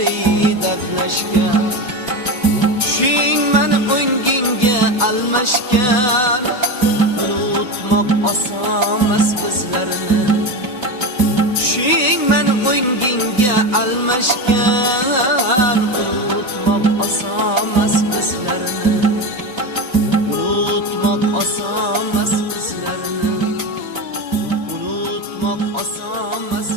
dardlashgan. Tushing meni o'ngingga almashgan. Unutmoq osonmas bizlarni. Tushing meni o'ngingga almashgan. Unutmoq osonmas bizlarni. Unutmoq osonmas bizlarni. Unutmoq osonmas